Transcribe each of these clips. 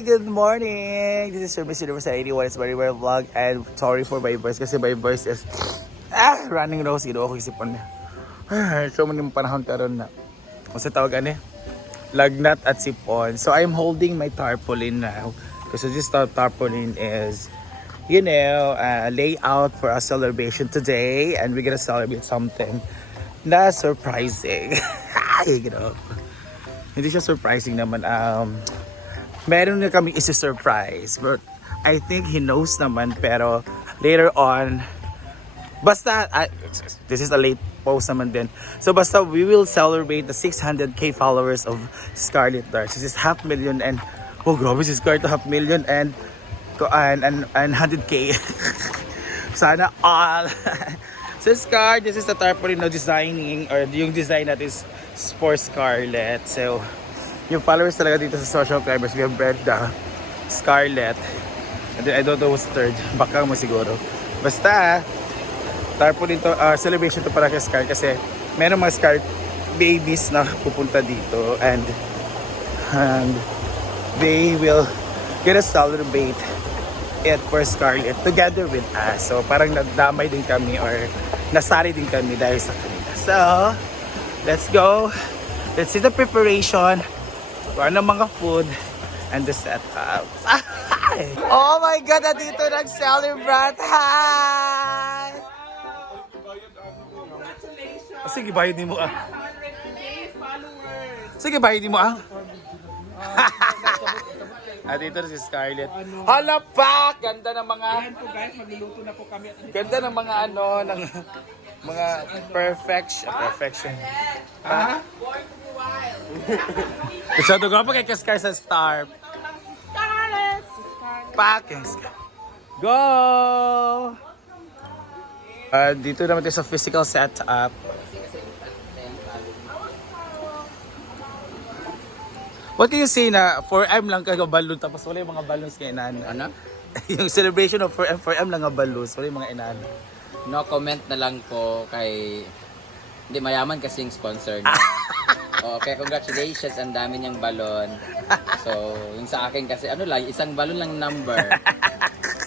Hi, good morning! This is Sir Miss Universe 81. It's very well vlog and sorry for my voice kasi my voice is running nose. Ino ako isipon niya. So many panahon karon na. Kasi tawag ano lagnat at sipon. So I'm holding my tarpaulin now. Because this tarpaulin is, you know, layout for a celebration today. And we're gonna celebrate something na surprising. You know. Hindi siya surprising naman. Meron na kami isi-surprise. But I think he knows naman. Pero later on, basta, this is a late post naman din. So basta we will celebrate the 600k followers of Scarlett Dark. This is 500,000 and, oh grabe si Scarlett 500,000 and 100k. Sana all. So Scar, this is the tarpaulin na designing, or yung design natin is for Scarlett. So, yung followers talaga dito sa social climbers, we have Brenda, Scarlett, and then I don't know who's third. Baka mo siguro. Basta, tarpaulin to, celebration to para kay Scar kasi meron mga Scar babies na pupunta dito and they will gonna celebrate it for Scarlett together with us. So parang nadamay din kami or nasari din kami dahil sa kanila. So, let's go. Let's see the preparation for ano mga food and the setup. Oh my God! Nandito nag-celebrate! Hi! Congratulations! Sige, bayad ni mo 100k followers! Sige, bayad ni mo At dito na si Scarlett. Hala pa! Ganda ng mga... Ayan po guys, magluluto na po kami. Ganda ng mga ano, ng mga perfection. Ha? Born to be wild! Masyado ka pa kay Kaskar sa star. Scarlett! Pak! Go! Dito naman tayo sa physical setup. What can you say na 4M lang ka balloon tapos wala yung mga balloons kay inan? Ano? Yung celebration of 4M lang nga balloons, wala yung mga inan. No comment na lang po kay... Hindi, mayaman kasing sponsor niya. Okay, congratulations. Ang dami niyang balon. So, yung sa akin kasi, ano lang, isang balon lang number.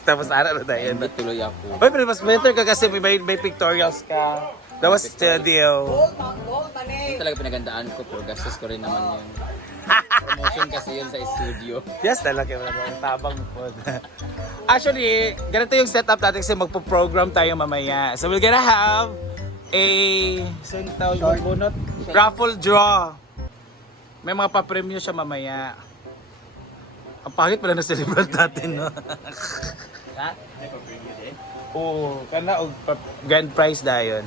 Tapos araw na tayo. Hindi tuloy ako. Uy, pero mas better ka kasi may pictorials ka. That was studio. Ito talaga pinagandaan ko, pero gastos ko rin naman yun. Promotion kasi yun sa studio. Yes, talaga. Tabang po. Actually, ganito yung setup natin kasi magpo-program tayo mamaya. So we're gonna have a bunot? Raffle draw. May mga pa-premyo siya mamaya. Ang pangit pala na celebrate natin, no? Ha? Oo, kana og grand prize dayon.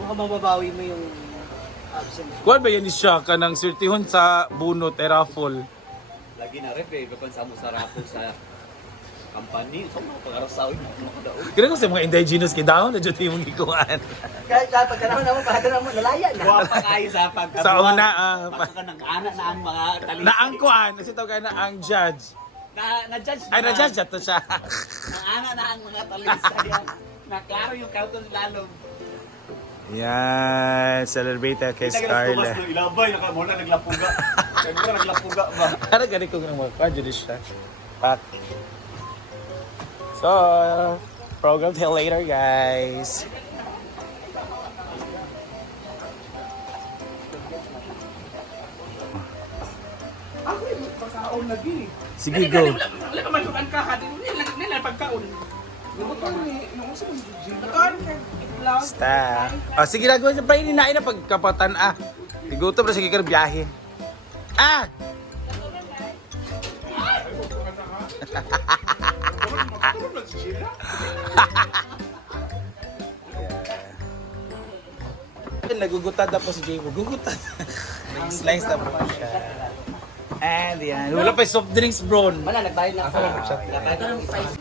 Mukhang mababawi mo yung absent. Kuan ba yan ni siya kanang sirtihon sa bunot e raffle? Lagi na rep eh, kapag sa mo sa rapo sa company, so mga pag-arasaw yun, mga daon. Kaya ko sa mga indigenous kay daon na jud imong gikuan. Kahit pagkanaman naman, pagkanaman mo, nalaya na. Wapa kayo sa pagkabuan. Sa una, Baka ka nang ana na ang mga talis. naangkuan kasi tawag na ang judge. Na-judge Ay na-judge to siya. Ang ana na ang mga talis. Na klaro yung kauton lalong. Yan, celebrate kay Scarlett. Tumas no ilabay, muna naglapuga. Kaya muna naglapuga ba? Para ganit ko ng mga judge siya. Pat. So, program till later, guys. Ako yung pagkaon lagi. Sige, go. Wala ka malukan ka ha. Nila pagkaon. Lubutan ni, nung sa mga Lubutan ka, itlog. Basta. Sige, nagawa sa painin na na pagkapatan. Tigutom na sige ka ng biyahe. Nagugutad na po si Jay. Gugutad. Nag-slice na po siya. And yan. Wala pa yung soft drinks, bro. Wala, nagbayad na ako. Nagbayad na ng price.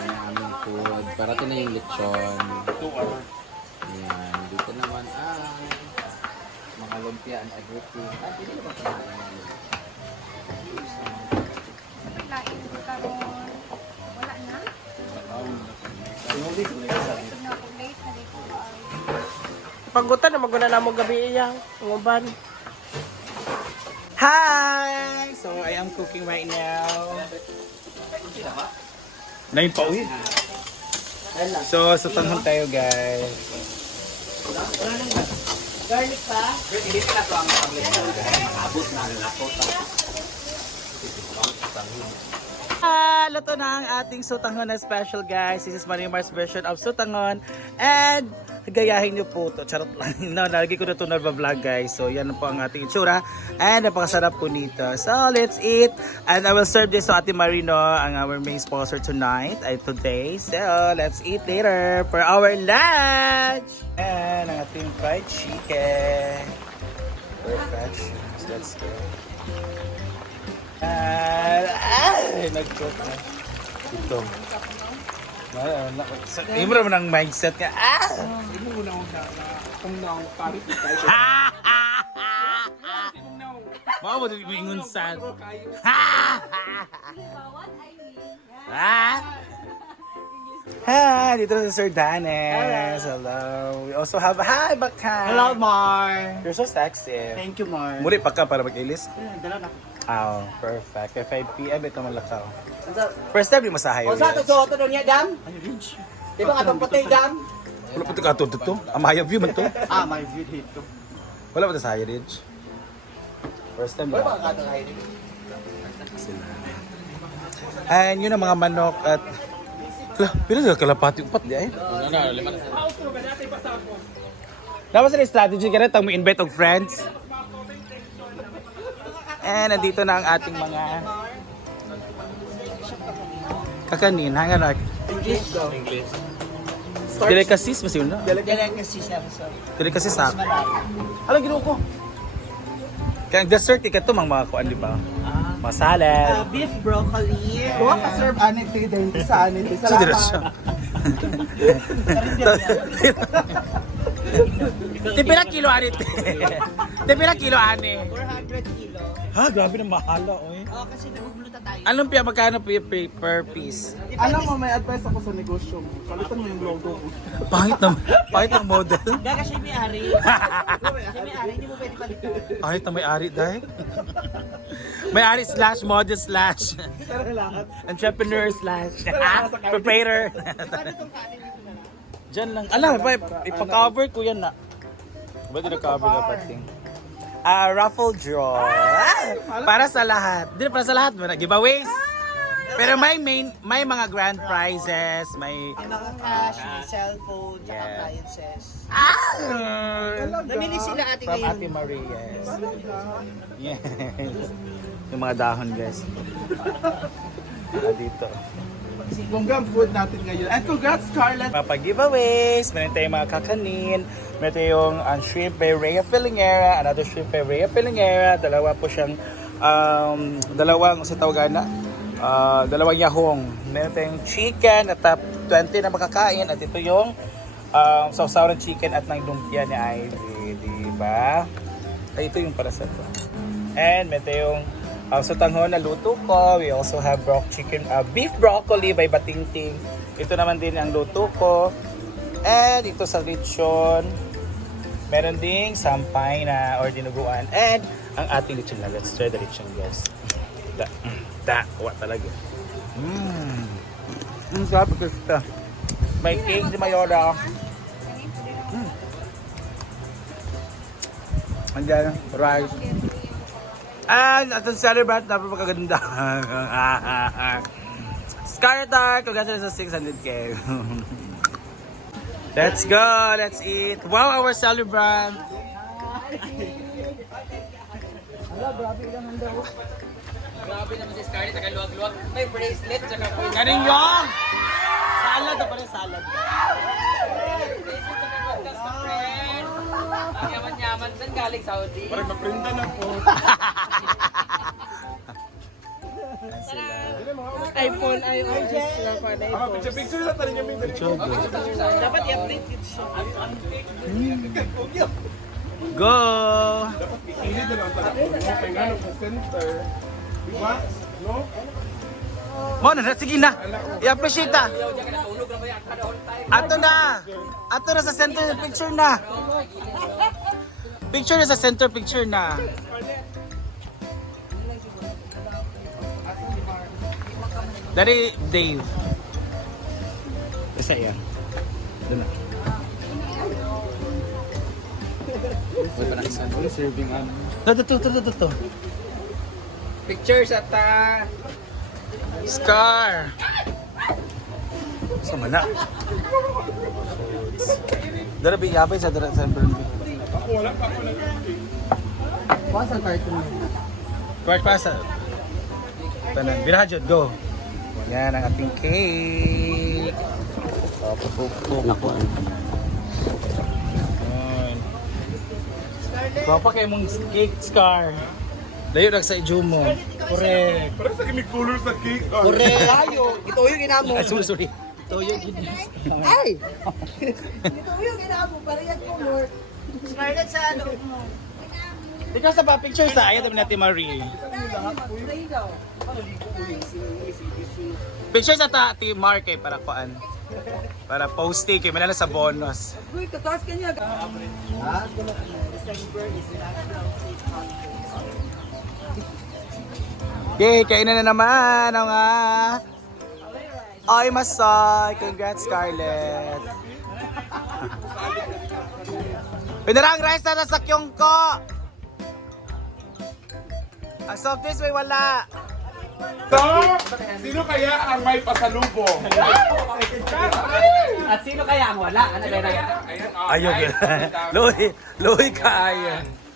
Ang aming food. Parating na yung lechon. Ayan. Dito naman ang mga lumpia and everything. Hindi na ba kumain? Lain ko karon. Wala na. Sinuli ko na isa. Na ako late na dito. Panggutan na maguna na mo gabi iya. Nguban. Hi! So, I am cooking right now. Nain pa uwi. So, sa tanghon tayo, guys. Garlic pa? Luto na ang ating sutangon na special, guys. This is Marimar's version of sutangon. And, gayahin niyo po to. Charot lang. No, nalagay ko na ito na vlog, guys. So, yan po ang ating itsura. And, napakasarap po nito. So, let's eat. And I will serve this to Ate Marino, ang our main sponsor tonight, today. So, let's eat later for our lunch. And, ang ating fried chicken. Perfect. So, let's go. Nag-cook na. Ito. Iba naman ang mindset ka. Hindi mo na kung na parit ni tayo. Mga mo din ingon sad. Hi, dito na si Sir Danes. Hello. We also have, hi, Bakang. Hello, Mar. You're so sexy. Thank you, Mar. Muri pa ka para mag-ilis? Dala na. Oh, perfect. Kaya 5 p.m. ito malakaw. First time di masahay. O sa to doon niya, Dam? Di ba nga itong puti, Dam? Wala pa ito ka to. Amaya view man to. Ah, my view dito. Wala pa ito sa High Ridge. First time Wala ba? ba ka ito kayo? And yun ang mga manok at... Hala, pila sila kalapati upat di ay? Dapat sila strategy ka rin, mo invite og friends. And nandito na ang ating mga... Kakanin, hanga na. English daw. Delicacies, mas yun na. Delicacy siya. Sorry. Delicacies sa... Malaki. Alam, ginawa ko. Kaya ang dessert, ika ito mga kuan, di ba? Mga salad. Beef broccoli. Huwag ka serve anite din sa anite. So, di na siya. Tipira kilo anit. Tipira kilo ani. 400 kilo. Ha, grabe na mahala, oy. Oh, kasi nagugulutan tayo. Anong piya magkano per piece? Alam mo, may advice ako sa negosyo mo. Palitan mo yung logo mo. Pangit ng model. Gaga siya may ari. Siya may ari, hindi mo pwede palitan. Pangit na may-ari dahil. May-ari slash model slash entrepreneur slash preparator. Paano itong kanin dito na lang? Diyan lang. Alam, ipa-cover ko yan na. Ba't na-cover na pating? Raffle draw. Para sa lahat. Hindi para sa lahat. Giveaways. Pero may mga grand prizes. May... May mga cash, may cellphone, tsaka Yeah. appliances. Namili sila ate from ngayon. Ate Marie, yes. Yes. Yung mga dahon, guys. Dito. Bonggang food natin ngayon. And congrats, Scarlett! Giveaways, meron tayong mga kakanin, meron tayong shrimp by Rhea Filingera, another shrimp by Rhea Filingera, dalawa po siyang, dalawang, sa tawagan na, dalawang yahong. Meron tayong chicken at top 20 na makakain, at ito yung sausaw ng chicken at ng lumpia ni Ivy, diba? Ay, ito yung para sa ito. And meron tayong sa tanghon na luto ko, we also have beef broccoli by Batingting. Ito naman din ang luto ko. And ito sa lechon, meron ding sampay na or dinuguan. And ang ating lechon na. Let's try the lechon, guys. What talaga. Sarap ito. May cake si Mayora. Andiyan, rice. And at ang celebrate, napapagaganda. Scarletar, congratulations sa 600k. Let's go, let's eat. Wow, our celebrant. Grabe naman si Scarlett, nakaluwag-luwag. May bracelet, tsaka po yung Galing yung salad na pala salad. bracelet, tsaka podcast na friend. Ang yaman-yaman din, galing Saudi. Parang maprinda na po. iPhone, iOS na pa na ito. Picture na tayo yung Dapat i-update yun siya. Go! Hindi din ang talaga. Kaya nga sa center. Diba? No? Mo na, sige na. I-appreciate ta. Ato na. Ato na sa center picture na. Picture na sa center picture na. Dari Dave. Kasi yan. Doon na. Serving ano. To. Picture sa ta. Scar. Sama na. Dara bigapay sa dara sa Burnby. Pasa cartoon. Quart pasa. Tanan, birahajod go. Yan ang ating cake. Papa kay mong cake Scar. Layo lang sa ijumo. Correct. Parang sa kinikulor sa cake. Correct. Tayo, ito yung inamo. Ay, sorry. Toyo gid. Ay! Ito yung inamo, parehas ko, Lord. Scarlett sa ano mo. Ikaw sa pa picture sa ayat natin Marie. Picture sa ta ti Mark kay para kuan. Para posting kay manala sa bonus. Uy, kataas ka niya. December is Yay, kainan na naman ang Ay, Masay! Congrats, Scarlett! Pinarang rice na sa kyongko! Ang soft drinks may wala! So, sino kaya ang may pasalubong? At sino kaya ang wala? Ano ba Ayan, Ayaw, Louie ka, ayaw.